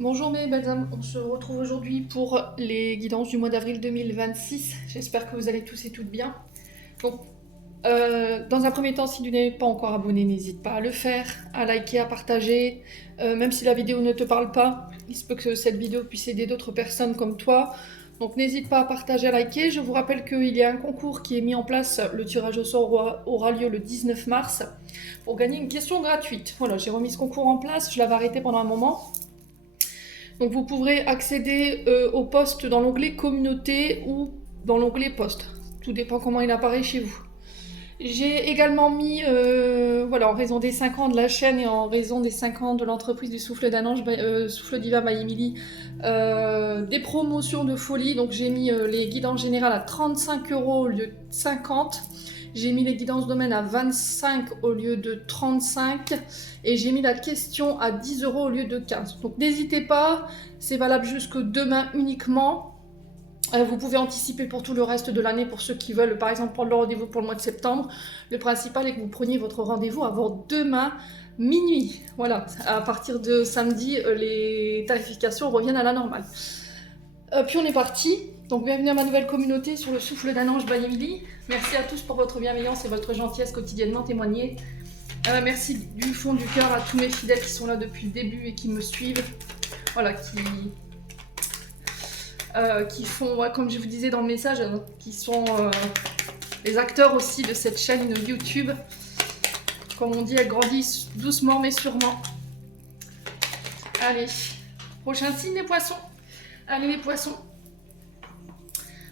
Bonjour mes belles âmes, on se retrouve aujourd'hui pour les guidances du mois d'avril 2026. J'espère que vous allez tous et toutes bien. Donc, dans un premier temps, si tu n'es pas encore abonné, n'hésite pas à le faire, à liker, à partager. Même si la vidéo ne te parle pas, il se peut que cette vidéo puisse aider d'autres personnes comme toi. Donc n'hésite pas à partager, à liker. Je vous rappelle qu'il y a un concours qui est mis en place. Le tirage au sort aura lieu le 19 mars pour gagner une question gratuite. Voilà, j'ai remis ce concours en place, je l'avais arrêté pendant un moment. Donc vous pourrez accéder au poste dans l'onglet communauté ou dans l'onglet poste. Tout dépend comment il apparaît chez vous. J'ai également mis, voilà, en raison des 5 ans de la chaîne et en raison des 5 ans de l'entreprise du Souffle d'un Ange, Souffle d'Hiver by Emily, des promotions de folie. Donc j'ai mis les guidances générales à 35 € au lieu de 50. J'ai mis les guidances domaine à 25 au lieu de 35 et j'ai mis la question à 10 € au lieu de 15. Donc n'hésitez pas, c'est valable jusque demain uniquement. Vous pouvez anticiper pour tout le reste de l'année pour ceux qui veulent par exemple prendre le rendez-vous pour le mois de septembre. Le principal est que vous preniez votre rendez-vous avant demain minuit. Voilà, à partir de samedi, les tarifications reviennent à la normale. Puis on est parti. Donc bienvenue à ma nouvelle communauté sur le Souffle d'un Ange by Emily. Merci à tous pour votre bienveillance et votre gentillesse quotidiennement témoignée. Merci du fond du cœur à tous mes fidèles qui sont là depuis le début et qui me suivent. Voilà, qui font, ouais, comme je vous disais dans le message, qui sont les acteurs aussi de cette chaîne YouTube. Comme on dit, elles grandissent doucement mais sûrement. Allez, prochain signe les poissons. Allez les poissons.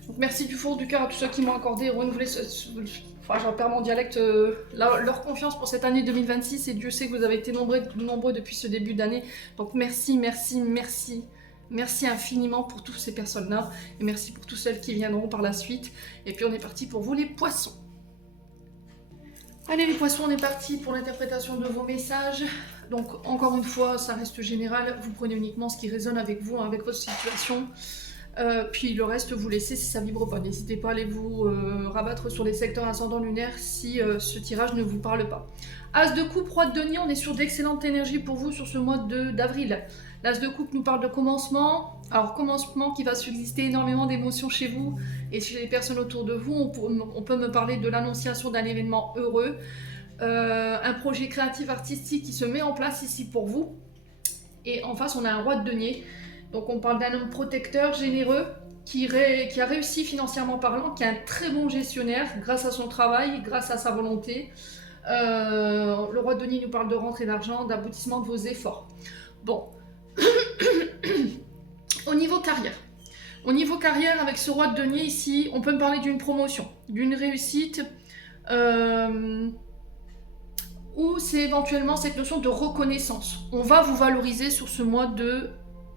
Donc merci du fond du cœur à tous ceux qui m'ont accordé, renouvelé enfin j'en perds mon dialecte, leur confiance pour cette année 2026 et Dieu sait que vous avez été nombreux depuis ce début d'année. Donc merci, merci, merci. Merci infiniment pour toutes ces personnes-là et merci pour tous celles qui viendront par la suite. Et puis on est parti pour vous les poissons. Allez les poissons, on est parti pour l'interprétation de vos messages. Donc encore une fois, ça reste général, vous prenez uniquement ce qui résonne avec vous, avec votre situation. Puis le reste, vous laissez si ça vibre pas. N'hésitez pas à aller vous rabattre sur les secteurs ascendants lunaires si ce tirage ne vous parle pas. As de coupe, roi de denier, on est sur d'excellentes énergies pour vous sur ce mois d'avril. L'as de coupe nous parle de commencement. Alors commencement qui va susciter énormément d'émotions chez vous et chez les personnes autour de vous. On peut me parler de l'annonciation d'un événement heureux. Un projet créatif artistique qui se met en place ici pour vous. Et en face, on a un roi de denier. Donc on parle d'un homme protecteur, généreux, qui a réussi financièrement parlant, qui est un très bon gestionnaire grâce à son travail, grâce à sa volonté. Le roi de denier nous parle de rentrée d'argent, d'aboutissement de vos efforts. Bon. Au niveau carrière, avec ce roi de denier ici, on peut me parler d'une promotion, d'une réussite, ou c'est éventuellement cette notion de reconnaissance. On va vous valoriser sur ce mois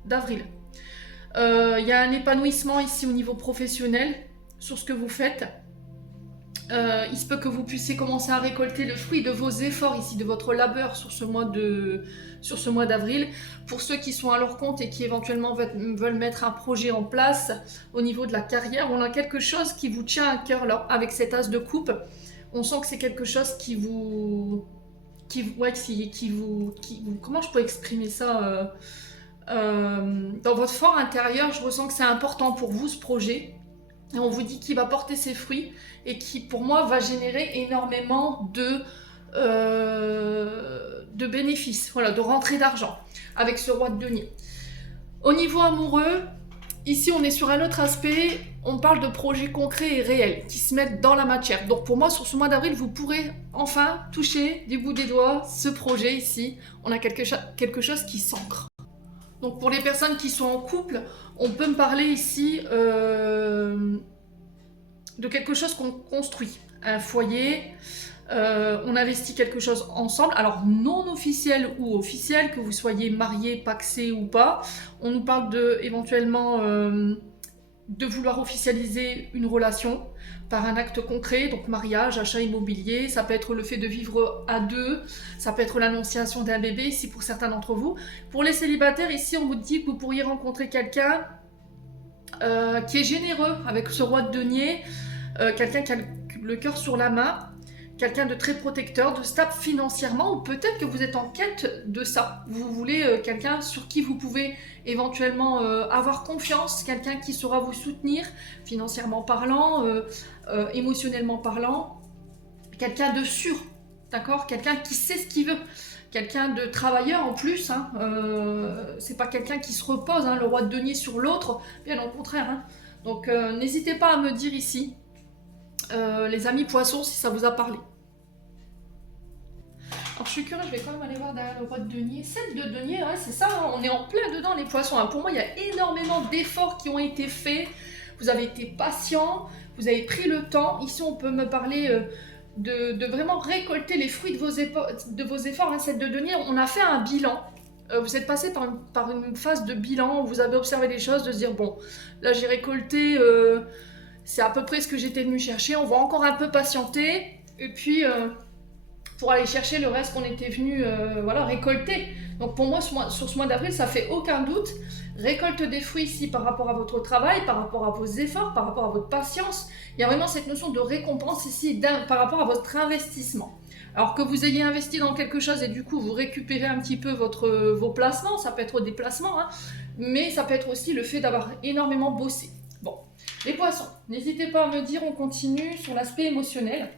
d'avril. Il y a un épanouissement ici au niveau professionnel sur ce que vous faites. Il se peut que vous puissiez commencer à récolter le fruit de vos efforts ici, de votre labeur sur ce mois d'avril. Pour ceux qui sont à leur compte et qui éventuellement veulent mettre un projet en place au niveau de la carrière, on a quelque chose qui vous tient à cœur là, avec cet as de coupe. On sent que c'est quelque chose comment je peux exprimer ça dans votre fort intérieur, je ressens que c'est important pour vous ce projet. Et on vous dit qu'il va porter ses fruits et qui, pour moi, va générer énormément de bénéfices, voilà, de rentrée d'argent avec ce roi de denier. Au niveau amoureux, ici, on est sur un autre aspect. On parle de projets concrets et réels qui se mettent dans la matière. Donc pour moi, sur ce mois d'avril, vous pourrez enfin toucher du bout des doigts ce projet ici. On a quelque chose qui s'ancre. Donc pour les personnes qui sont en couple, on peut me parler ici de quelque chose qu'on construit. Un foyer, on investit quelque chose ensemble, alors non officiel ou officiel, que vous soyez marié, pacsé ou pas. On nous parle éventuellement de vouloir officialiser une relation par un acte concret, donc mariage, achat immobilier, ça peut être le fait de vivre à deux, ça peut être l'annonciation d'un bébé, ici pour certains d'entre vous. Pour les célibataires, ici on vous dit que vous pourriez rencontrer quelqu'un qui est généreux avec ce roi de denier, quelqu'un qui a le cœur sur la main, quelqu'un de très protecteur, de stable financièrement, ou peut-être que vous êtes en quête de ça. Vous voulez quelqu'un sur qui vous pouvez éventuellement avoir confiance, quelqu'un qui saura vous soutenir financièrement parlant, émotionnellement parlant, quelqu'un de sûr, d'accord? Quelqu'un qui sait ce qu'il veut. Quelqu'un de travailleur en plus, hein, c'est pas quelqu'un qui se repose, hein, le roi de denier sur l'autre, bien au contraire. Hein. Donc n'hésitez pas à me dire ici, les amis poissons, si ça vous a parlé. Alors je suis curieuse, je vais quand même aller voir derrière le roi de denier. 7 de denier, ouais, c'est ça, hein, on est en plein dedans les poissons. Hein. Pour moi, il y a énormément d'efforts qui ont été faits. Vous avez été patient, vous avez pris le temps. Ici, on peut me parler... De vraiment récolter les fruits de vos efforts. Hein. 7 de denier, on a fait un bilan. Vous êtes passé par une phase de bilan, vous avez observé les choses, de se dire, bon, là j'ai récolté, c'est à peu près ce que j'étais venu chercher, on va encore un peu patienter, et puis pour aller chercher le reste qu'on était venu voilà, récolter. Donc pour moi, sur ce mois d'avril, ça fait aucun doute. Récolte des fruits ici par rapport à votre travail, par rapport à vos efforts, par rapport à votre patience. Il y a vraiment cette notion de récompense ici par rapport à votre investissement. Alors que vous ayez investi dans quelque chose et du coup vous récupérez un petit peu vos placements, ça peut être des placements, hein, mais ça peut être aussi le fait d'avoir énormément bossé. Bon, les poissons, n'hésitez pas à me dire, on continue sur l'aspect émotionnel.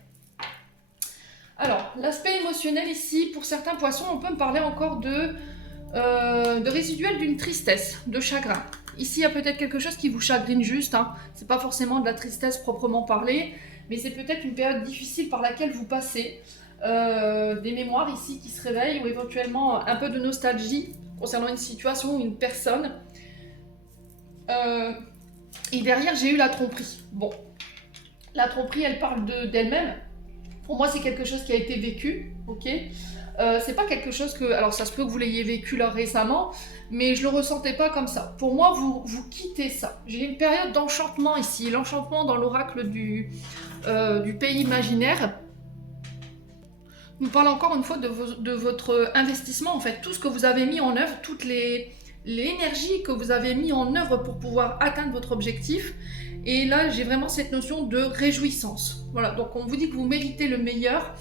Alors, l'aspect émotionnel ici, pour certains poissons, on peut me parler encore de résiduel d'une tristesse, de chagrin. Ici, il y a peut-être quelque chose qui vous chagrine juste, hein. C'est pas forcément de la tristesse proprement parlée, mais c'est peut-être une période difficile par laquelle vous passez, des mémoires ici qui se réveillent, ou éventuellement un peu de nostalgie concernant une situation ou une personne. Et derrière, j'ai eu la tromperie. Bon, la tromperie, elle parle d'elle-même. Pour moi, c'est quelque chose qui a été vécu, ok. C'est pas quelque chose que... Alors, ça se peut que vous l'ayez vécu là récemment, mais je le ressentais pas comme ça. Pour moi, vous quittez ça. J'ai une période d'enchantement ici, l'enchantement dans l'oracle du pays imaginaire. Nous parle encore une fois de votre investissement, en fait, tout ce que vous avez mis en œuvre, toute l'énergie que vous avez mis en œuvre pour pouvoir atteindre votre objectif. Et là, j'ai vraiment cette notion de réjouissance. Voilà, donc on vous dit que vous méritez le meilleur.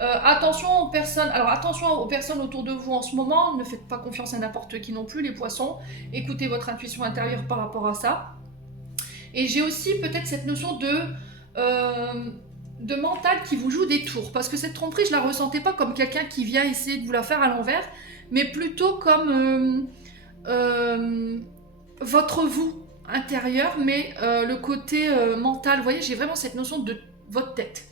Attention aux personnes, alors attention aux personnes autour de vous en ce moment, ne faites pas confiance à n'importe qui non plus, les poissons. Écoutez votre intuition intérieure par rapport à ça. Et j'ai aussi peut-être cette notion de mental qui vous joue des tours. Parce que cette tromperie, je la ressentais pas comme quelqu'un qui vient essayer de vous la faire à l'envers, mais plutôt comme votre vous intérieur, mais le côté mental. Vous voyez, j'ai vraiment cette notion de votre tête.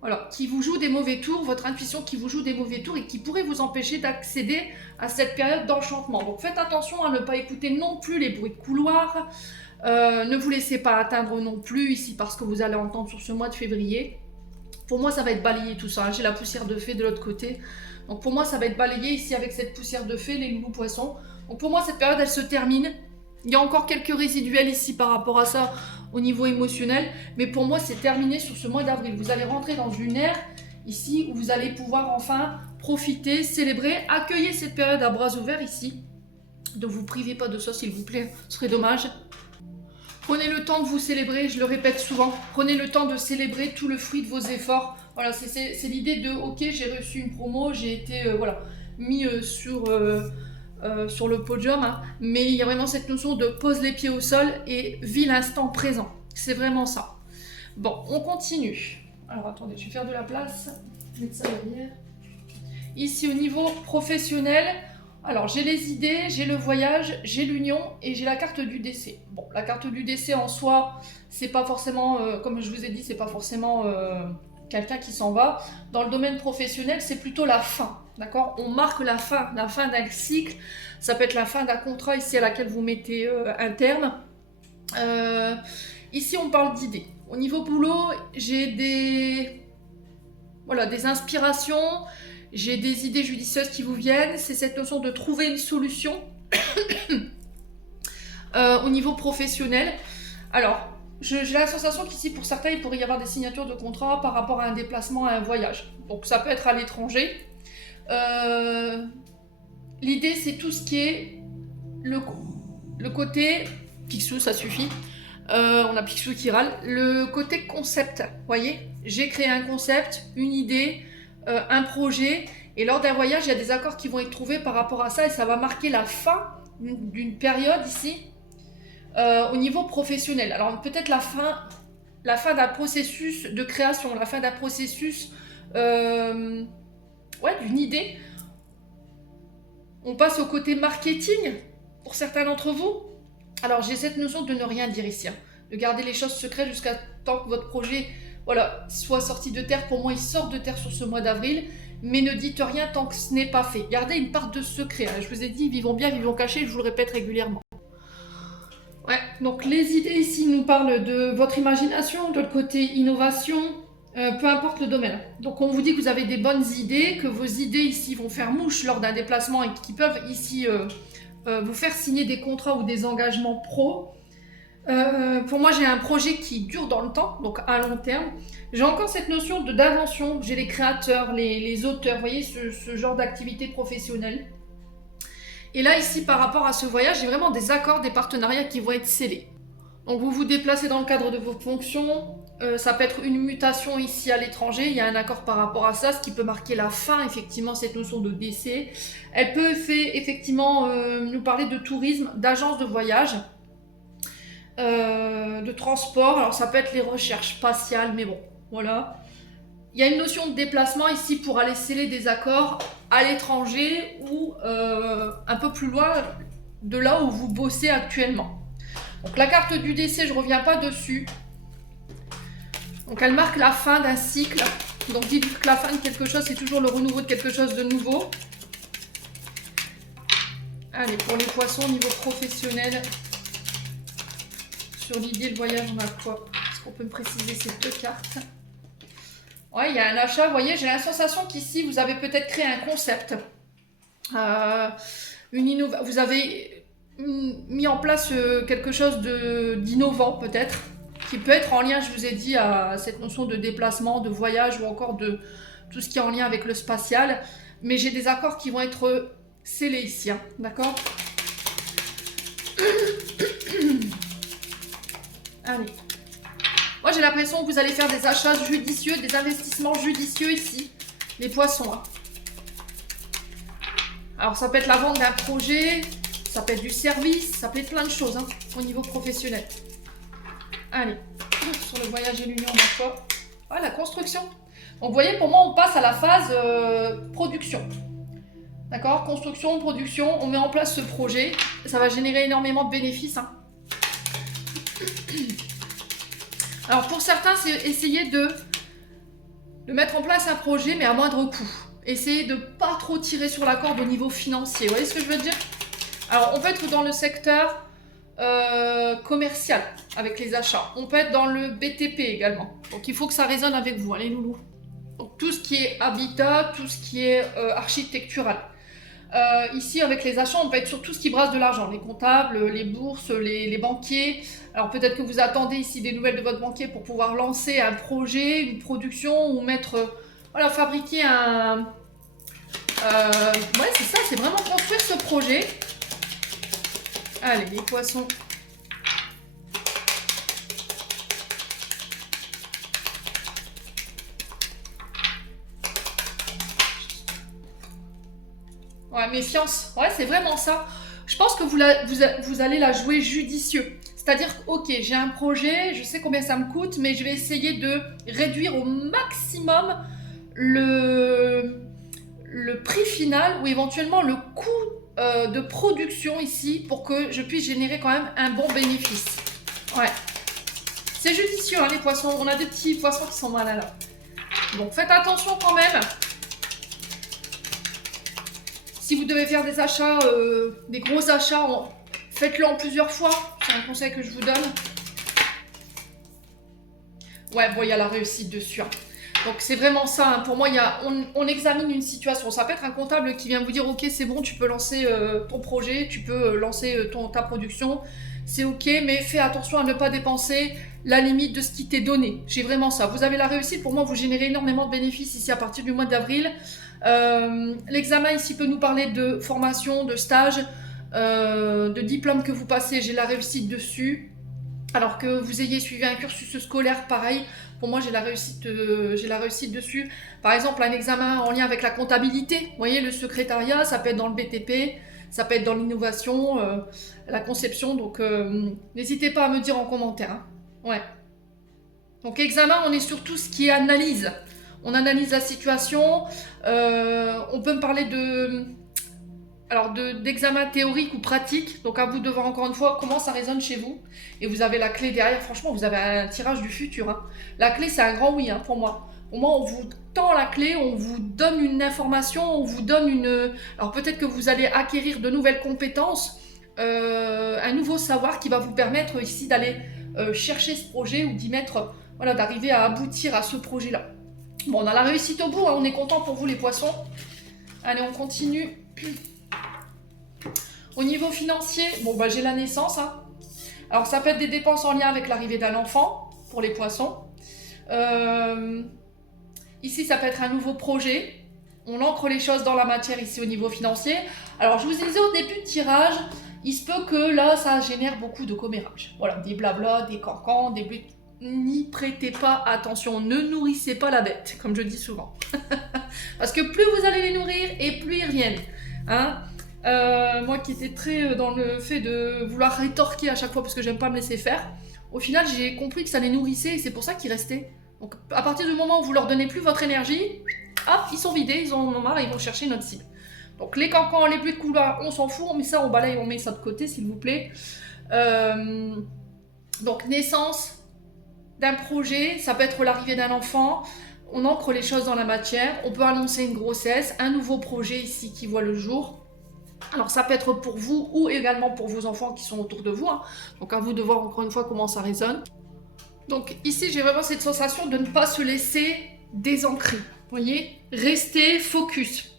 Voilà, qui vous joue des mauvais tours, votre intuition qui vous joue des mauvais tours et qui pourrait vous empêcher d'accéder à cette période d'enchantement. Donc faites attention à ne pas écouter non plus les bruits de couloir, ne vous laissez pas atteindre non plus ici parce que vous allez entendre sur ce mois de février. Pour moi, ça va être balayé tout ça, j'ai la poussière de fée de l'autre côté. Donc pour moi, ça va être balayé ici avec cette poussière de fée, les loups poissons. Donc pour moi, cette période, elle se termine. Il y a encore quelques résiduels ici par rapport à ça au niveau émotionnel, mais pour moi c'est terminé sur ce mois d'avril. Vous allez rentrer dans une ère ici où vous allez pouvoir enfin profiter, célébrer, accueillir cette période à bras ouverts ici. Ne vous privez pas de ça s'il vous plaît, ce serait dommage. Prenez le temps de vous célébrer, je le répète souvent, prenez le temps de célébrer tout le fruit de vos efforts. Voilà, c'est l'idée de ok, j'ai reçu une promo, j'ai été voilà, mis sur le podium, hein, mais il y a vraiment cette notion de pose les pieds au sol et vis l'instant présent. C'est vraiment ça. Bon, on continue. Alors attendez, je vais faire de la place. Mettre ça derrière. Ici au niveau professionnel, alors j'ai les idées, j'ai le voyage, j'ai l'union et j'ai la carte du décès. Bon, la carte du décès en soi, c'est pas forcément, comme je vous ai dit, c'est pas forcément quelqu'un qui s'en va. Dans le domaine professionnel, c'est plutôt la fin. D'accord? On marque la fin d'un cycle. Ça peut être la fin d'un contrat ici à laquelle vous mettez un terme. Ici, on parle d'idées. Au niveau boulot, j'ai des inspirations, j'ai des idées judicieuses qui vous viennent. C'est cette notion de trouver une solution. Au niveau professionnel, alors, j'ai la sensation qu'ici, pour certains, il pourrait y avoir des signatures de contrat par rapport à un déplacement, à un voyage. Donc, ça peut être à l'étranger. L'idée, c'est tout ce qui est le côté Picsou, ça suffit. On applique sous chiral. Le côté concept, vous voyez, j'ai créé un concept, une idée, un projet, et lors d'un voyage, il y a des accords qui vont être trouvés par rapport à ça, et ça va marquer la fin d'une période ici, au niveau professionnel. Alors peut-être la fin d'un processus de création, la fin d'un processus, d'une idée. On passe au côté marketing, pour certains d'entre vous. Alors j'ai cette notion de ne rien dire ici, hein, de garder les choses secrètes jusqu'à temps que votre projet soit sorti de terre. Pour moi, il sort de terre sur ce mois d'avril, mais ne dites rien tant que ce n'est pas fait. Gardez une part de secret, hein. Je vous ai dit, vivons bien, vivons cachés, je vous le répète régulièrement. Ouais, donc les idées ici nous parlent de votre imagination, de le côté innovation, peu importe le domaine. Donc on vous dit que vous avez des bonnes idées, que vos idées ici vont faire mouche lors d'un déplacement et qui peuvent ici vous faire signer des contrats ou des engagements pro. Pour moi, j'ai un projet qui dure dans le temps, donc à long terme. J'ai encore cette notion d'invention, j'ai les créateurs, les auteurs, vous voyez, ce genre d'activité professionnelle. Et là, ici, par rapport à ce voyage, j'ai vraiment des accords, des partenariats qui vont être scellés. Donc vous vous déplacez dans le cadre de vos fonctions, ça peut être une mutation ici à l'étranger, il y a un accord par rapport à ça, ce qui peut marquer la fin, effectivement, cette notion de décès. Elle peut effectivement nous parler de tourisme, d'agence de voyage, de transport, alors ça peut être les recherches spatiales, mais bon, voilà. Il y a une notion de déplacement ici pour aller sceller des accords à l'étranger ou un peu plus loin de là où vous bossez actuellement. Donc la carte du décès, je ne reviens pas dessus. Donc elle marque la fin d'un cycle. Donc dites que la fin de quelque chose, c'est toujours le renouveau de quelque chose de nouveau. Allez, pour les poissons, au niveau professionnel, sur l'idée, le voyage, on a quoi? Est-ce qu'on peut me préciser ces deux cartes? Ouais, il y a un achat, vous voyez, j'ai la sensation qu'ici, vous avez peut-être créé un concept. Vous avez mis en place quelque chose d'innovant peut-être, qui peut être en lien, je vous ai dit, à cette notion de déplacement, de voyage ou encore de tout ce qui est en lien avec le spatial. Mais j'ai des accords qui vont être scellés ici, hein, d'accord? Allez. Moi, j'ai l'impression que vous allez faire des achats judicieux, des investissements judicieux ici, les poissons, hein. Alors, ça peut être la vente d'un projet, ça peut être du service, ça peut être plein de choses, hein, au niveau professionnel. Allez, sur le voyage et l'union, d'accord. Ah, la construction. Donc, vous voyez, pour moi, on passe à la phase production. D'accord? Construction, production, on met en place ce projet. Ça va générer énormément de bénéfices, hein. Alors, pour certains, c'est essayer de mettre en place un projet, mais à moindre coût. Essayez de ne pas trop tirer sur la corde au niveau financier. Vous voyez ce que je veux dire? Alors, on peut être dans le secteur commercial avec les achats. On peut être dans le BTP également. Donc, il faut que ça résonne avec vous, hein, les loulous. Donc, tout ce qui est habitat, tout ce qui est architectural. Ici, avec les achats, on peut être sur tout ce qui brasse de l'argent. Les comptables, les bourses, les banquiers. Alors, peut-être que vous attendez ici des nouvelles de votre banquier pour pouvoir lancer un projet, une production ou mettre... voilà, fabriquer un... ouais, c'est ça, c'est vraiment construire ce projet. Allez, les poissons. Ouais, méfiance. Ouais, c'est vraiment ça. Je pense que vous allez la jouer judicieux. C'est-à-dire, ok, j'ai un projet, je sais combien ça me coûte, mais je vais essayer de réduire au maximum le prix final ou éventuellement le coût de production ici pour que je puisse générer quand même un bon bénéfice. Ouais. C'est judicieux, hein, les poissons. On a des petits poissons qui sont malins là. Donc faites attention quand même. Si vous devez faire des achats, des gros achats, faites-le en plusieurs fois. C'est un conseil que je vous donne. Ouais, bon, il y a la réussite dessus, hein. Donc c'est vraiment ça, hein. Pour moi, on examine une situation. Ça peut être un comptable qui vient vous dire « Ok, c'est bon, tu peux lancer ton projet, tu peux lancer ta production. C'est ok, mais fais attention à ne pas dépenser la limite de ce qui t'est donné. » J'ai vraiment ça. Vous avez la réussite. Pour moi, vous générez énormément de bénéfices ici à partir du mois d'avril. L'examen ici peut nous parler de formation, de stage, de diplôme que vous passez. J'ai la réussite dessus. Alors que vous ayez suivi un cursus scolaire pareil, pour moi j'ai la réussite dessus. Par exemple, un examen en lien avec la comptabilité, vous voyez, le secrétariat, ça peut être dans le BTP, ça peut être dans l'innovation, la conception, donc n'hésitez pas à me dire en commentaire, hein. Ouais. Donc examen, on est sur tout ce qui est analyse. On analyse la situation, on peut me parler d'examen théorique ou pratique, donc à vous de voir encore une fois comment ça résonne chez vous. Et vous avez la clé derrière, franchement, vous avez un tirage du futur, hein. La clé, c'est un grand oui, hein, pour moi. Pour moi, on vous tend la clé, on vous donne une information, on vous donne une... Alors peut-être que vous allez acquérir de nouvelles compétences, un nouveau savoir qui va vous permettre ici d'aller chercher ce projet ou d'y mettre, voilà, d'arriver à aboutir à ce projet-là. Bon, on a la réussite au bout, hein, on est content pour vous les poissons. Allez, on continue. Au niveau financier, bon bah j'ai la naissance, hein. Alors ça peut être des dépenses en lien avec l'arrivée d'un enfant pour les poissons. Ici ça peut être un nouveau projet. On ancre les choses dans la matière ici au niveau financier. Alors je vous disais au début de tirage, il se peut que là ça génère beaucoup de commérages. Voilà, des blabla, des cancans, des bruits. N'y prêtez pas attention, ne nourrissez pas la bête, comme je dis souvent. Parce que plus vous allez les nourrir et plus ils reviennent, hein. Moi qui étais très dans le fait de vouloir rétorquer à chaque fois parce que j'aime pas me laisser faire, au final j'ai compris que ça les nourrissait et c'est pour ça qu'ils restaient. Donc à partir du moment où vous leur donnez plus votre énergie, hop, ils sont vidés, ils en ont marre et ils vont chercher notre cible. Donc les cancans, les bruits de couloir, on s'en fout, on met ça, on balaye, on met ça de côté s'il vous plaît. Donc naissance d'un projet, ça peut être l'arrivée d'un enfant, on ancre les choses dans la matière, on peut annoncer une grossesse, un nouveau projet ici qui voit le jour. Alors ça peut être pour vous ou également pour vos enfants qui sont autour de vous, hein. Donc à vous de voir encore une fois comment ça résonne. Donc ici j'ai vraiment cette sensation de ne pas se laisser désancrer, vous voyez, restez focus,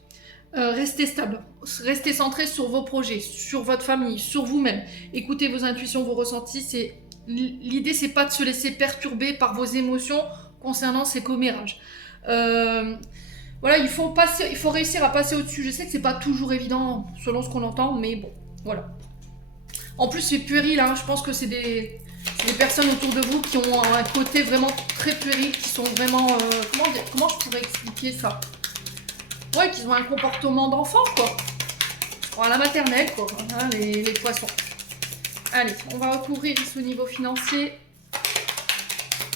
restez stable, restez centré sur vos projets, sur votre famille, sur vous-même. Écoutez vos intuitions, vos ressentis, l'idée c'est pas de se laisser perturber par vos émotions concernant ces commérages. Voilà, il faut réussir à passer au-dessus. Je sais que c'est pas toujours évident selon ce qu'on entend, mais bon, voilà. En plus, c'est puéril, hein. Je pense que c'est des personnes autour de vous qui ont un côté vraiment très puéril, qui sont vraiment... comment je pourrais expliquer ça? Ouais, qui ont un comportement d'enfant, quoi. Bon, à la maternelle, quoi, hein, les poissons. Allez, on va recouvrir ici au niveau financier.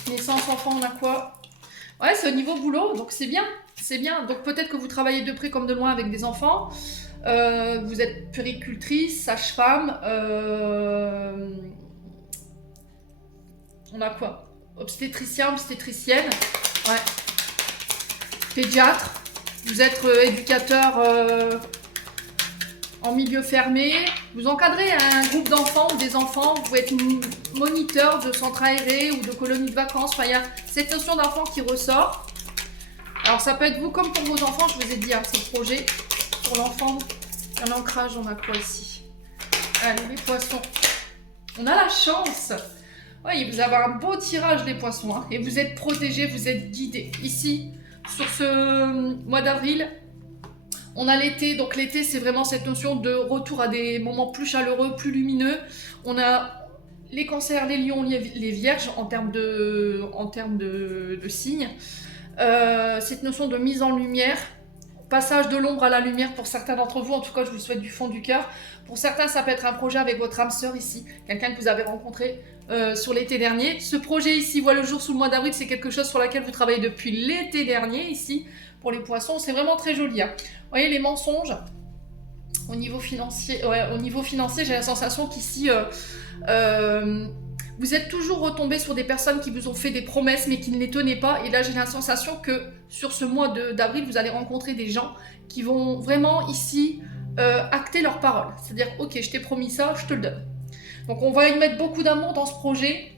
Naissance, enfant, on a quoi? Ouais, c'est au niveau boulot, donc c'est bien. C'est bien. Donc peut-être que vous travaillez de près comme de loin avec des enfants. Vous êtes puéricultrice, sage-femme. On a quoi? Obstétricien, obstétricienne. Ouais. Pédiatre. Vous êtes éducateur en milieu fermé. Vous encadrez un groupe d'enfants ou des enfants. Vous pouvez être moniteur de centres aérés ou de colonies de vacances. Enfin, il y a cette notion d'enfant qui ressort. Alors ça peut être vous comme pour vos enfants, je vous ai dit, hein, c'est le projet. Pour l'enfant, un ancrage, on a quoi ici? Allez, les poissons. On a la chance. Oui, vous avez un beau tirage, les poissons, hein, et vous êtes protégés, vous êtes guidés. Ici, sur ce mois d'avril, on a l'été. Donc l'été, c'est vraiment cette notion de retour à des moments plus chaleureux, plus lumineux. On a les cancers, les lions, les vierges en termes de signes. Cette notion de mise en lumière, passage de l'ombre à la lumière pour certains d'entre vous, en tout cas je vous le souhaite du fond du cœur. Pour certains ça peut être un projet avec votre âme sœur ici, quelqu'un que vous avez rencontré sur l'été dernier. Ce projet ici voit le jour sous le mois d'avril, c'est quelque chose sur lequel vous travaillez depuis l'été dernier ici, pour les poissons, c'est vraiment très joli, hein. Vous voyez les mensonges, au niveau financier, j'ai la sensation qu'ici... vous êtes toujours retombé sur des personnes qui vous ont fait des promesses mais qui ne les tenaient pas. Et là, j'ai la sensation que sur ce mois d'avril, vous allez rencontrer des gens qui vont vraiment ici acter leur parole. C'est-à-dire, ok, je t'ai promis ça, je te le donne. Donc on va y mettre beaucoup d'amour dans ce projet.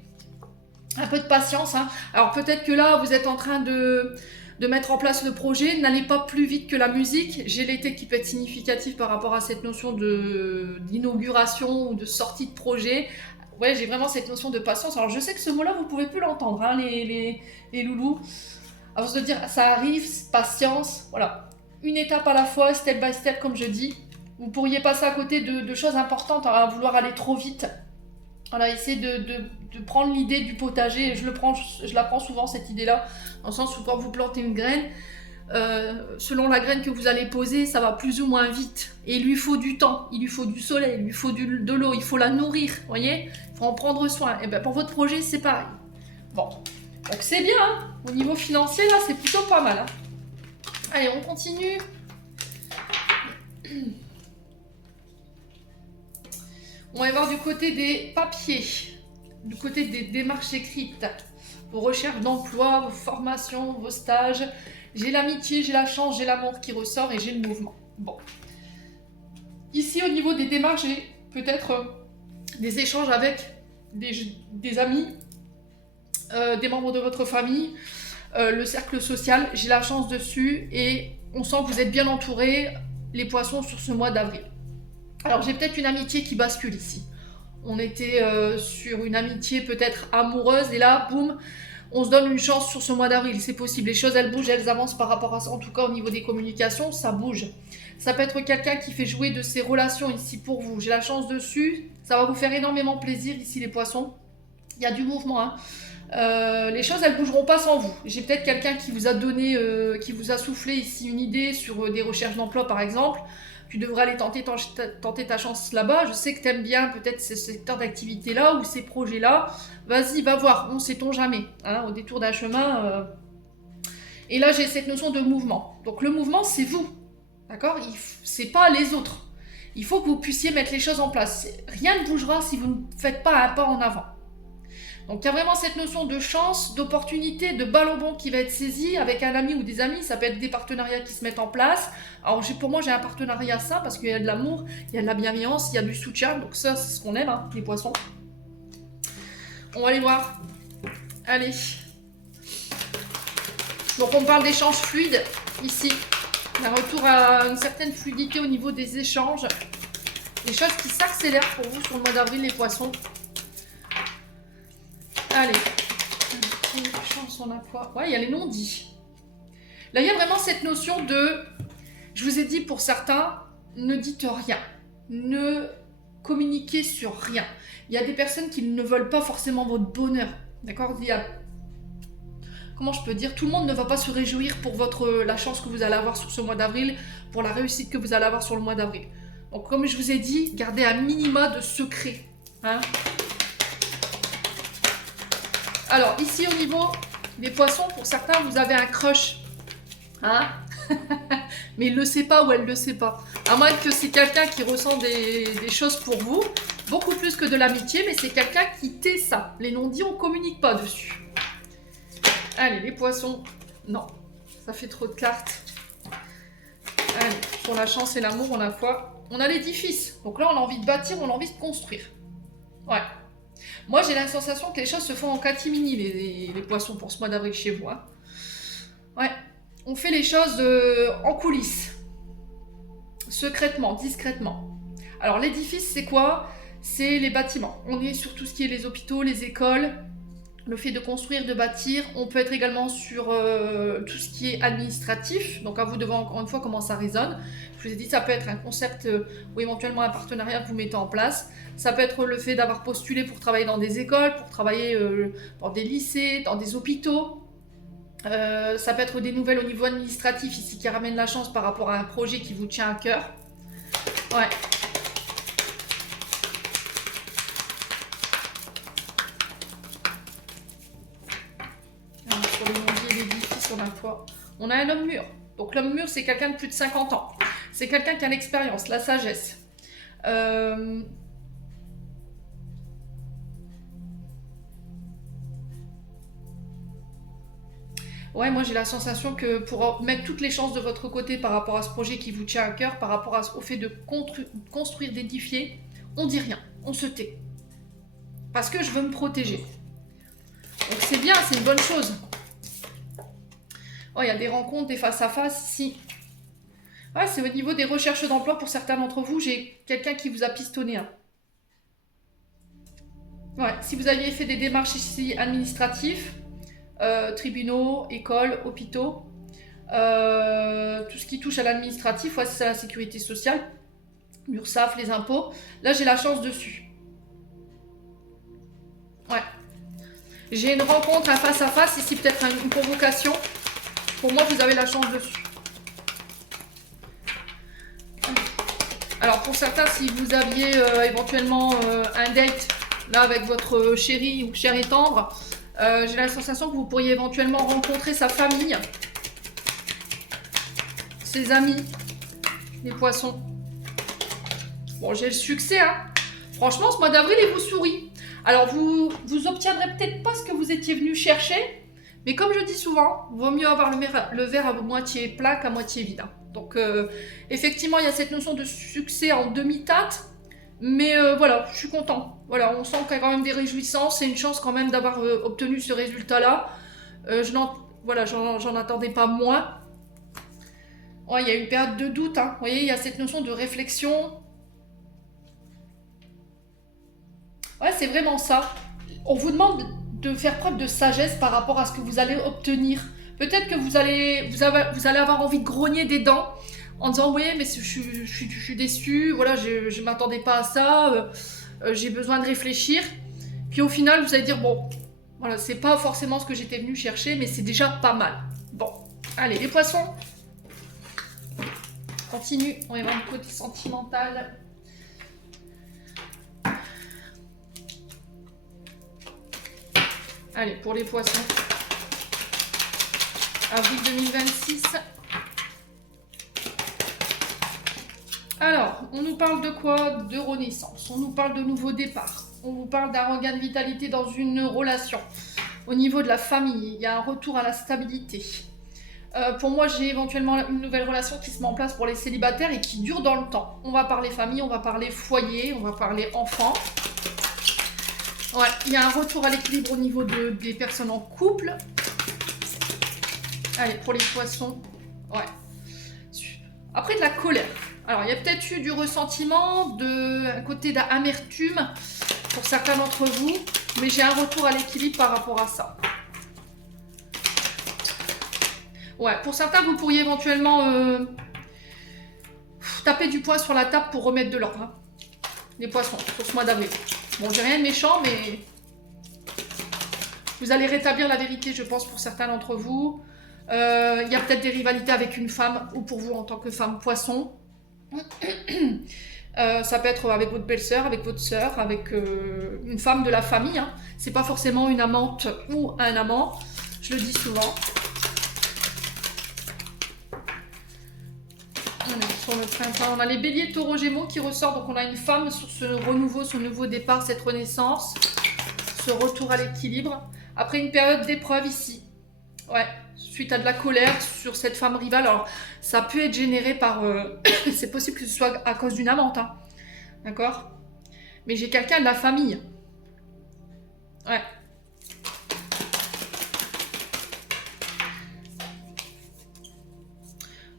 Un peu de patience, hein. Alors peut-être que là, vous êtes en train de mettre en place le projet. N'allez pas plus vite que la musique. J'ai l'été qui peut être significatif par rapport à cette notion d'inauguration ou de sortie de projet. Ouais, j'ai vraiment cette notion de patience. Alors je sais que ce mot-là, vous pouvez plus l'entendre, hein, les loulous. À force de dire, ça arrive, patience, voilà. Une étape à la fois, step by step, comme je dis. Vous pourriez passer à côté de choses importantes à vouloir aller trop vite. Voilà, essayez de prendre l'idée du potager. Je la prends souvent cette idée-là, dans le sens où quand vous plantez une graine, selon la graine que vous allez poser, ça va plus ou moins vite. Et il lui faut du temps, il lui faut du soleil, il lui faut de l'eau, il faut la nourrir, vous voyez. Il faut en prendre soin. Et bien pour votre projet, c'est pareil. Bon, donc c'est bien, hein. Au niveau financier, là, c'est plutôt pas mal. Hein. Allez, on continue. On va voir du côté des papiers, du côté des démarches écrites, vos recherches d'emploi, vos formations, vos stages. J'ai l'amitié, j'ai la chance, j'ai l'amour qui ressort et j'ai le mouvement. Bon. Ici, au niveau des démarches, j'ai peut-être des échanges avec des amis, des membres de votre famille, le cercle social. J'ai la chance dessus et on sent que vous êtes bien entourés, les poissons, sur ce mois d'avril. Alors, j'ai peut-être une amitié qui bascule ici. On était sur une amitié peut-être amoureuse et là, boum, on se donne une chance sur ce mois d'avril. C'est possible. Les choses, elles bougent, elles avancent par rapport à ça. En tout cas, au niveau des communications, ça bouge. Ça peut être quelqu'un qui fait jouer de ses relations ici pour vous. J'ai la chance dessus. Ça va vous faire énormément plaisir ici, les poissons. Il y a du mouvement, hein. Les choses, elles bougeront pas sans vous. J'ai peut-être quelqu'un qui vous a donné, qui vous a soufflé ici une idée sur des recherches d'emploi, par exemple. Tu devrais aller tenter ta chance là-bas. Je sais que tu aimes bien peut-être ce secteur d'activité-là ou ces projets-là. Vas-y, va voir, on ne sait-on jamais. Hein, au détour d'un chemin. Et là, j'ai cette notion de mouvement. Donc le mouvement, c'est vous. D'accord? C'est pas les autres. Il faut que vous puissiez mettre les choses en place. Rien ne bougera si vous ne faites pas un pas en avant. Donc il y a vraiment cette notion de chance, d'opportunité, de balle au bon qui va être saisi avec un ami ou des amis. Ça peut être des partenariats qui se mettent en place. Alors pour moi, j'ai un partenariat sain parce qu'il y a de l'amour, il y a de la bienveillance, il y a du soutien. Donc ça, c'est ce qu'on aime, hein, les poissons. On va aller voir. Allez. Donc on parle d'échanges fluides ici. Un retour à une certaine fluidité au niveau des échanges. Des choses qui s'accélèrent pour vous sur le mois d'avril, les poissons. Allez, chance, on a quoi? Ouais, il y a les non-dits. Là, il y a vraiment cette notion de... Je vous ai dit, pour certains, ne dites rien. Ne communiquez sur rien. Il y a des personnes qui ne veulent pas forcément votre bonheur. D'accord? Il y a... Comment je peux dire? Tout le monde ne va pas se réjouir pour la chance que vous allez avoir sur ce mois d'avril, pour la réussite que vous allez avoir sur le mois d'avril. Donc, comme je vous ai dit, gardez un minima de secret. Hein? Alors, ici, au niveau des poissons, pour certains, vous avez un crush. Hein? Mais il ne le sait pas ou elle ne le sait pas. À moins que c'est quelqu'un qui ressent des choses pour vous, beaucoup plus que de l'amitié, mais c'est quelqu'un qui tait ça. Les non-dits, on ne communique pas dessus. Allez, les poissons. Non, ça fait trop de cartes. Allez, sur la chance et l'amour, on a quoi? On a l'édifice. Donc là, on a envie de bâtir, on a envie de construire. Ouais. Moi, j'ai la sensation que les choses se font en catimini, les poissons, pour ce mois d'avril chez vous. Hein. Ouais. On fait les choses en coulisses. Secrètement, discrètement. Alors, l'édifice, c'est quoi? C'est les bâtiments. On est sur tout ce qui est les hôpitaux, les écoles, le fait de construire, de bâtir. On peut être également sur tout ce qui est administratif. Donc, à vous de voir encore une fois comment ça résonne. Je vous ai dit, ça peut être un concept ou éventuellement un partenariat que vous mettez en place. Ça peut être le fait d'avoir postulé pour travailler dans des écoles, pour travailler dans des lycées, dans des hôpitaux. Ça peut être des nouvelles au niveau administratif ici qui ramènent la chance par rapport à un projet qui vous tient à cœur. Ouais. Alors, sur les non-dits et l'édifice, on a quoi? On a un homme mûr. Donc l'homme mûr, c'est quelqu'un de plus de 50 ans. C'est quelqu'un qui a l'expérience, la sagesse. Ouais, moi j'ai la sensation que pour mettre toutes les chances de votre côté par rapport à ce projet qui vous tient à cœur, par rapport au fait de construire, d'édifier, on dit rien, on se tait. Parce que je veux me protéger. Donc c'est bien, c'est une bonne chose. Oh, il y a des rencontres, des face-à-face ici. Ouais, c'est au niveau des recherches d'emploi pour certains d'entre vous, j'ai quelqu'un qui vous a pistonné. Hein. Ouais, si vous aviez fait des démarches ici administratives, tribunaux, écoles, hôpitaux, tout ce qui touche à l'administratif, ouais, c'est la sécurité sociale, l'URSSAF, les impôts. Là, j'ai la chance dessus. Ouais. J'ai une rencontre à face, ici peut-être une convocation. Pour moi, vous avez la chance dessus. Alors pour certains, si vous aviez éventuellement un date là avec votre chéri ou cher et tendre, j'ai la sensation que vous pourriez éventuellement rencontrer sa famille, ses amis, les poissons. Bon, j'ai le succès, hein. Franchement, ce mois d'avril, il vous sourit. Alors, vous obtiendrez peut-être pas ce que vous étiez venu chercher, mais comme je dis souvent, vaut mieux avoir le verre à moitié plein qu'à moitié vide. Donc, effectivement, il y a cette notion de succès en demi-teinte, mais voilà, je suis content. Voilà, on sent qu'il y a quand même des réjouissances, c'est une chance quand même d'avoir obtenu ce résultat-là. Voilà, j'en attendais pas moins. Ouais, il y a une période de doute, hein. Vous voyez, il y a cette notion de réflexion. Ouais, c'est vraiment ça. On vous demande de faire preuve de sagesse par rapport à ce que vous allez obtenir. Peut-être que vous allez avoir envie de grogner des dents en disant oui, mais je suis déçue, voilà, je ne m'attendais pas à ça, j'ai besoin de réfléchir. Puis au final, vous allez dire bon, voilà, c'est pas forcément ce que j'étais venu chercher, mais c'est déjà pas mal. Bon, allez, les poissons. Continue, on va voir le côté sentimental. Allez, pour les poissons. Avril 2026. Alors, on nous parle de quoi? De renaissance. On nous parle de nouveau départ. On vous parle d'un regain de vitalité dans une relation. Au niveau de la famille, il y a un retour à la stabilité. Pour moi, j'ai éventuellement une nouvelle relation qui se met en place pour les célibataires et qui dure dans le temps. On va parler famille, on va parler foyer, on va parler enfants. Ouais, il y a un retour à l'équilibre au niveau des personnes en couple. Allez, pour les poissons. Ouais. Après, de la colère. Alors, il y a peut-être eu du ressentiment, un côté d'amertume pour certains d'entre vous, mais j'ai un retour à l'équilibre par rapport à ça. Ouais, pour certains, vous pourriez éventuellement taper du poing sur la table pour remettre de l'ordre. Hein. Les poissons, pour ce mois d'avril. Bon, j'ai rien de méchant, mais vous allez rétablir la vérité, je pense, pour certains d'entre vous. Il y a peut-être des rivalités avec une femme, ou pour vous en tant que femme poisson. Ça peut être avec votre belle-sœur, avec votre sœur, avec une femme de la famille. Hein. C'est pas forcément une amante ou un amant, je le dis souvent. Sur le printemps, on a les béliers, taureaux, gémeaux qui ressortent. Donc on a une femme sur ce renouveau, ce nouveau départ, cette renaissance, ce retour à l'équilibre. Après une période d'épreuve ici. Ouais, suite à de la colère sur cette femme rivale. Alors ça peut être généré par... c'est possible que ce soit à cause d'une amante. Hein. D'accord? Mais j'ai quelqu'un de la famille. Ouais.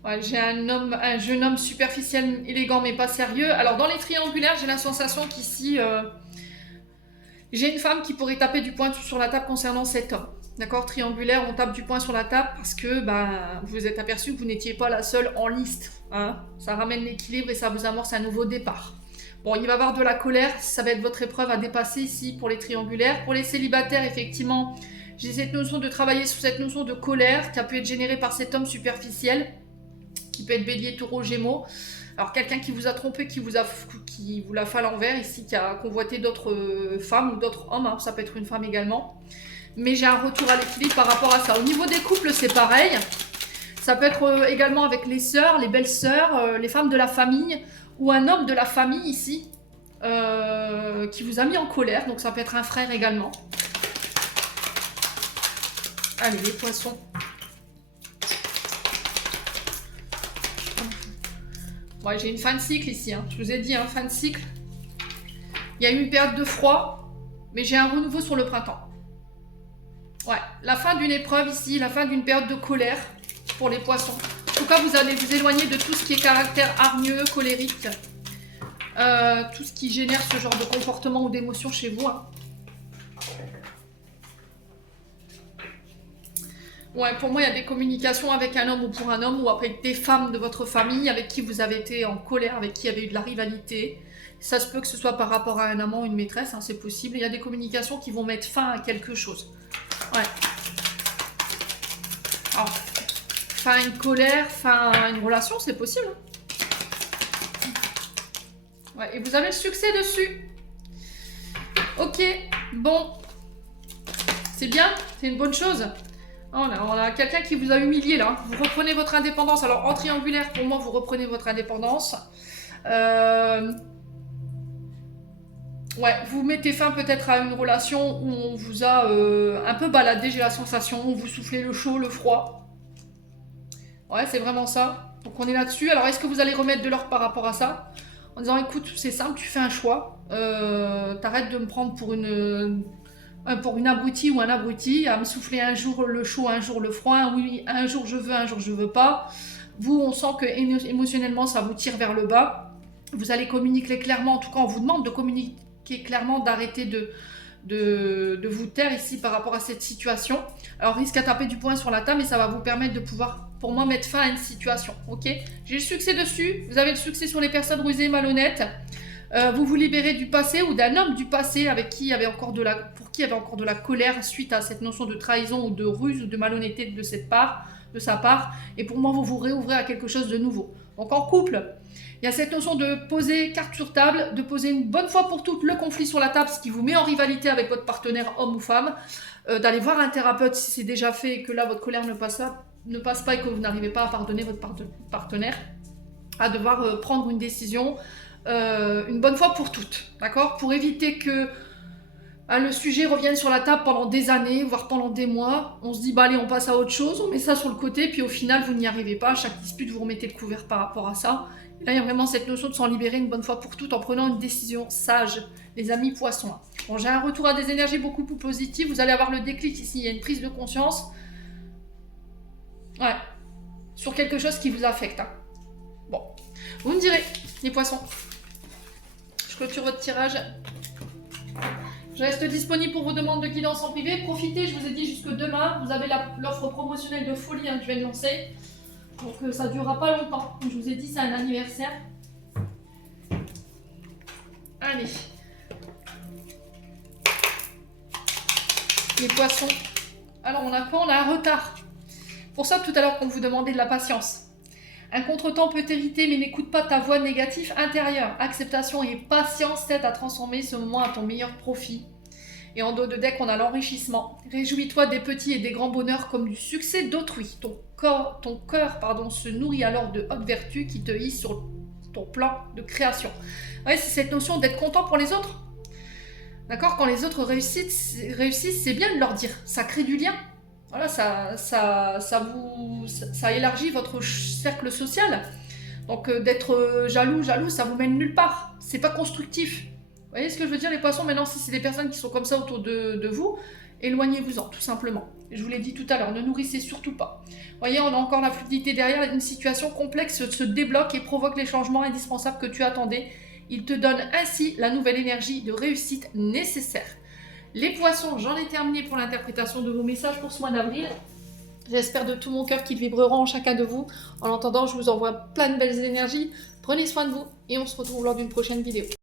Ouais, j'ai un jeune homme superficiel, élégant mais pas sérieux. Alors dans les triangulaires, j'ai la sensation qu'ici, j'ai une femme qui pourrait taper du poing sur la table concernant cet homme. D'accord? Triangulaire, on tape du poing sur la table parce que vous vous êtes aperçu que vous n'étiez pas la seule en liste. Hein? Ça ramène l'équilibre et ça vous amorce un nouveau départ. Bon, il va y avoir de la colère, ça va être votre épreuve à dépasser ici pour les triangulaires. Pour les célibataires, effectivement, j'ai cette notion de travailler sur cette notion de colère qui a pu être générée par cet homme superficiel. Qui peut être bélier, taureau, gémeaux. Alors quelqu'un qui vous a trompé, qui vous l'a fait à l'envers ici, qui a convoité d'autres femmes ou d'autres hommes, hein, ça peut être une femme également. Mais j'ai un retour à l'équilibre par rapport à ça. Au niveau des couples, c'est pareil. Ça peut être également avec les sœurs, les belles-sœurs, les femmes de la famille, ou un homme de la famille ici, qui vous a mis en colère. Donc ça peut être un frère également. Allez, les poissons. Ouais, j'ai une fin de cycle ici, hein. Je vous ai dit, hein, fin de cycle. Il y a eu une période de froid, mais j'ai un renouveau sur le printemps. Ouais, la fin d'une épreuve ici, la fin d'une période de colère pour les poissons. En tout cas, vous allez vous éloigner de tout ce qui est caractère hargneux, colérique. Tout ce qui génère ce genre de comportement ou d'émotion chez vous. Hein. Ouais, pour moi, il y a des communications avec un homme ou pour un homme ou avec des femmes de votre famille avec qui vous avez été en colère, avec qui il y avait eu de la rivalité. Ça se peut que ce soit par rapport à un amant ou une maîtresse, hein, c'est possible. Il y a des communications qui vont mettre fin à quelque chose. Ouais. Alors, fin à une colère, fin à une relation, c'est possible. Ouais, et vous avez le succès dessus. Ok, bon. C'est bien, c'est une bonne chose. On a quelqu'un qui vous a humilié là. Vous reprenez votre indépendance. Alors en triangulaire, pour moi, vous reprenez votre indépendance. Ouais, vous mettez fin peut-être à une relation où on vous a un peu baladé, j'ai la sensation. On vous soufflait le chaud, le froid. Ouais, c'est vraiment ça. Donc on est là-dessus. Alors est-ce que vous allez remettre de l'ordre par rapport à ça? En disant écoute, c'est simple, tu fais un choix. T'arrêtes de me prendre pour une abrutie ou un abruti, à me souffler un jour le chaud, un jour le froid, oui, un jour je veux, un jour je veux pas. Vous, on sent que émotionnellement, ça vous tire vers le bas. Vous allez communiquer clairement, en tout cas, on vous demande de communiquer clairement, d'arrêter de vous taire ici par rapport à cette situation. Alors, risque à taper du poing sur la table, mais ça va vous permettre de pouvoir, pour moi, mettre fin à une situation, ok? J'ai le succès dessus, vous avez le succès sur les personnes rusées et malhonnêtes. Vous vous libérez du passé ou d'un homme du passé avec qui il y avait encore pour qui il y avait encore de la colère suite à cette notion de trahison ou de ruse ou de malhonnêteté de sa part. Et pour moi, vous vous réouvrez à quelque chose de nouveau. Donc en couple, il y a cette notion de poser carte sur table, de poser une bonne fois pour toutes le conflit sur la table, ce qui vous met en rivalité avec votre partenaire homme ou femme, d'aller voir un thérapeute si c'est déjà fait et que là votre colère ne passe pas et que vous n'arrivez pas à pardonner votre partenaire, à devoir prendre une décision une bonne fois pour toutes, d'accord? Pour éviter que le sujet revienne sur la table pendant des années, voire pendant des mois. On se dit, bah allez, on passe à autre chose, on met ça sur le côté, puis au final, vous n'y arrivez pas. À chaque dispute, vous remettez le couvert par rapport à ça. Et là, il y a vraiment cette notion de s'en libérer une bonne fois pour toutes en prenant une décision sage, les amis poissons. Bon, j'ai un retour à des énergies beaucoup plus positives. Vous allez avoir le déclic ici, il y a une prise de conscience. Ouais, sur quelque chose qui vous affecte. Hein. Bon, vous me direz, les poissons. Je clôture votre tirage. Je reste disponible pour vos demandes de guidance en privé. Profitez, je vous ai dit jusque demain. Vous avez l'offre promotionnelle de folie que je vais lancer. Donc ça ne durera pas longtemps. Comme je vous ai dit, c'est un anniversaire. Allez. Les poissons. Alors on a quoi? On a un retard. Pour ça, tout à l'heure, qu'on vous demandait de la patience. Un contretemps peut t'irriter, mais n'écoute pas ta voix négative intérieure. Acceptation et patience t'aident à transformer ce moment à ton meilleur profit. Et en dos de deck, on a l'enrichissement. Réjouis-toi des petits et des grands bonheurs comme du succès d'autrui. Ton cœur, se nourrit alors de hautes vertus qui te hissent sur ton plan de création. Ouais, c'est cette notion d'être content pour les autres. D'accord? Quand les autres réussissent, c'est bien de leur dire. Ça crée du lien. Voilà, ça élargit votre cercle social. Donc d'être jaloux, ça vous mène nulle part. C'est pas constructif. Vous voyez ce que je veux dire, les poissons? Maintenant, si c'est des personnes qui sont comme ça autour de vous, éloignez-vous-en, tout simplement. Je vous l'ai dit tout à l'heure, ne nourrissez surtout pas. Vous voyez, on a encore la fluidité derrière. Une situation complexe se débloque et provoque les changements indispensables que tu attendais. Il te donne ainsi la nouvelle énergie de réussite nécessaire. Les poissons, j'en ai terminé pour l'interprétation de vos messages pour ce mois d'avril. J'espère de tout mon cœur qu'ils vibreront en chacun de vous. En attendant, je vous envoie plein de belles énergies. Prenez soin de vous et on se retrouve lors d'une prochaine vidéo.